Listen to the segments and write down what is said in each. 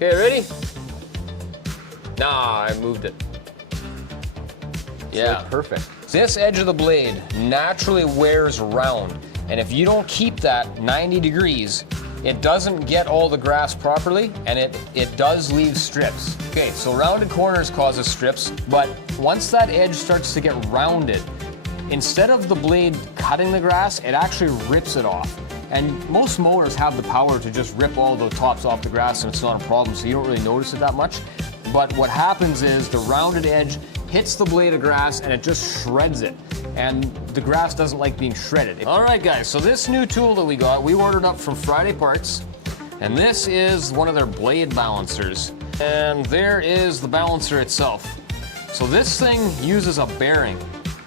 Okay, ready? Nah, I moved it. Yeah, perfect. This edge of the blade naturally wears round, and if you don't keep that 90 degrees, it doesn't get all the grass properly, and it does leave strips. Okay, so rounded corners causes strips, but once that edge starts to get rounded, instead of the blade cutting the grass, it actually rips it off. And most mowers have the power to just rip all the tops off the grass and it's not a problem, so you don't really notice it that much. But what happens is the rounded edge hits the blade of grass and it just shreds it. And the grass doesn't like being shredded. All right, guys, so this new tool that we got, we ordered up from FridayParts, and this is one of their blade balancers. And there is the balancer itself. So this thing uses a bearing,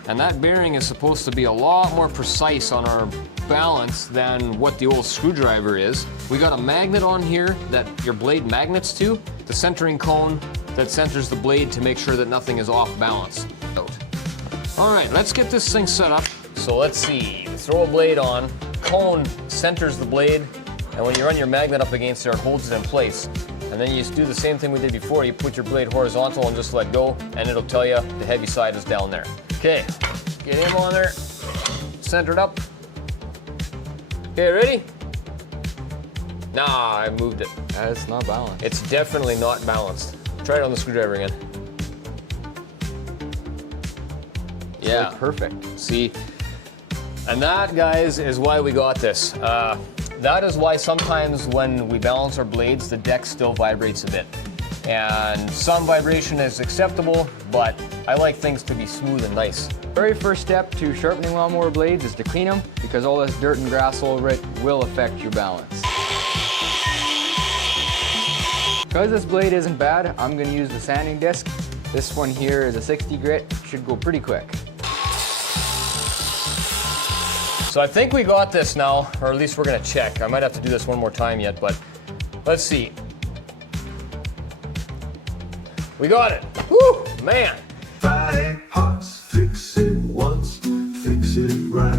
and that bearing is supposed to be a lot more precise on our balance than what the old screwdriver is. We got a magnet on here that your blade magnets to, the centering cone that centers the blade to make sure that nothing is off balance. All right, let's get this thing set up. So let's see, throw a blade on, cone centers the blade, and when you run your magnet up against it, it holds it in place. And then you just do the same thing we did before. You put your blade horizontal and just let go, and it'll tell you the heavy side is down there. Okay, get him on there, center it up. Okay, ready? Nah, I moved it. It's not balanced. It's definitely not balanced. Try it on the screwdriver again. Yeah. Perfect. See? And that, guys, is why we got this. That is why sometimes when we balance our blades, the deck still vibrates a bit. And some vibration is acceptable, but I like things to be smooth and nice. Very first step to sharpening lawnmower blades is to clean them, because all this dirt and grass all over it will affect your balance. Because this blade isn't bad, I'm going to use the sanding disc. This one here is a 60 grit, should go pretty quick. So I think we got this now, or at least we're gonna check. I might have to do this one more time yet, but let's see. We got it. Woo, man. FridayParts, fix it once, fix it right.